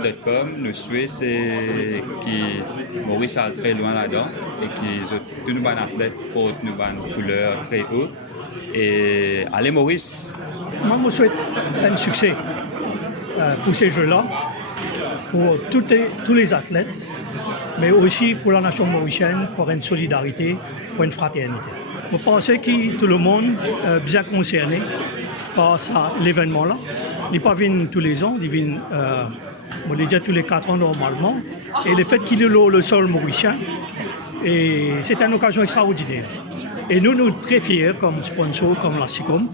sport.com, nous suivons, c'est que Maurice a très loin là-dedans et qu'ils ont tous nos bons athlètes pour nos bonnes couleurs très hautes. Et allez Maurice! Moi, je souhaite un succès pour ces Jeux-là, pour tous les athlètes, mais aussi pour la nation mauricienne, pour une solidarité, pour une fraternité. Je pense que tout le monde est bien concerné par l'événement-là. Il n'est pas venu tous les ans, il vient déjà tous les 4 ans normalement. Et le fait qu'il est le sol mauricien, c'est une occasion extraordinaire. Et nous sommes très fiers, comme sponsor, comme la SICOM,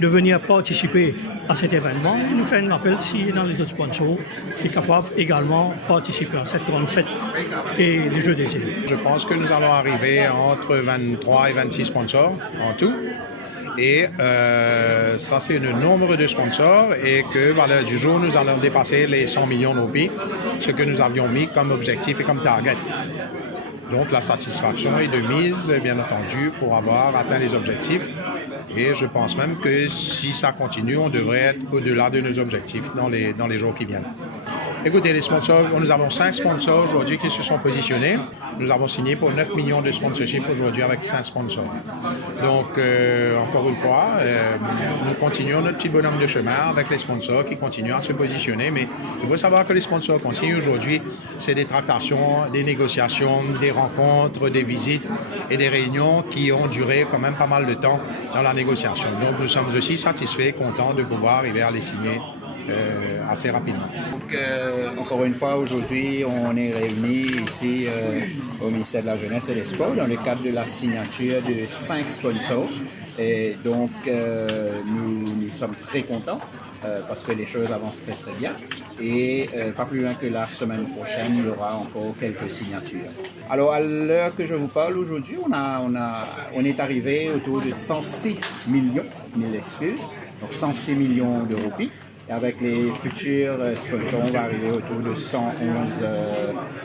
de venir participer à cet événement. Et nous faisons un appel si dans les autres sponsors qui sont capables également de participer à cette grande fête qui est les Jeux des îles. Je pense que nous allons arriver entre 23 et 26 sponsors en tout. Et ça, c'est le nombre de sponsors et que voilà, du jour, nous allons dépasser les 100 millions de roupies, ce que nous avions mis comme objectif et comme target. Donc, la satisfaction est de mise, bien entendu, pour avoir atteint les objectifs. Et je pense même que si ça continue, on devrait être au-delà de nos objectifs dans les jours qui viennent. Écoutez, les sponsors, nous avons 5 sponsors aujourd'hui qui se sont positionnés. Nous avons signé pour 9 millions de sponsorships aujourd'hui avec 5 sponsors. Donc, encore une fois, nous continuons notre petit bonhomme de chemin avec les sponsors qui continuent à se positionner. Mais il faut savoir que les sponsors qu'on signe aujourd'hui, c'est des tractations, des négociations, des rencontres, des visites et des réunions qui ont duré quand même pas mal de temps dans la négociation. Donc, nous sommes aussi satisfaits, contents de pouvoir arriver à les signer assez rapidement. Donc, encore une fois, aujourd'hui, on est réunis ici au ministère de la Jeunesse et des Sports dans le cadre de la signature de 5 sponsors. Et donc, nous sommes très contents parce que les choses avancent très très bien. Et pas plus loin que la semaine prochaine, il y aura encore quelques signatures. Alors, à l'heure que je vous parle aujourd'hui, on est arrivé autour de 106 millions, mille excuses, donc 106 millions de roupies. Et avec les futurs sponsors, on va arriver autour de 111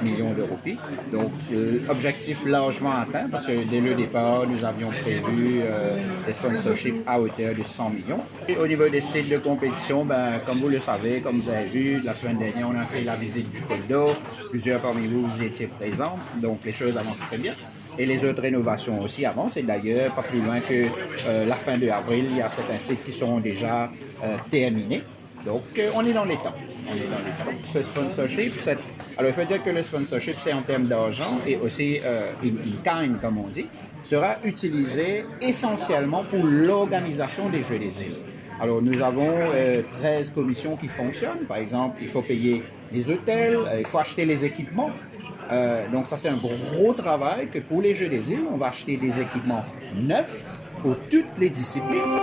millions de roupies. Donc, objectif largement atteint parce que dès le départ, nous avions prévu des sponsorships à hauteur de 100 millions. Et au niveau des sites de compétition, comme vous le savez, comme vous avez vu, la semaine dernière, on a fait la visite du Côte d'Or. Plusieurs parmi vous étiez présents, donc les choses avancent très bien. Et les autres rénovations aussi avancent. Et d'ailleurs, pas plus loin que la fin de avril, il y a certains sites qui seront déjà terminés. Donc, on est dans les temps. Ce sponsorship, alors il faut dire que le sponsorship, c'est en termes d'argent et aussi in kind, comme on dit, sera utilisé essentiellement pour l'organisation des Jeux des îles. Alors, nous avons 13 commissions qui fonctionnent. Par exemple, il faut payer les hôtels, il faut acheter les équipements. Donc, ça, c'est un gros travail que pour les Jeux des îles, on va acheter des équipements neufs pour toutes les disciplines.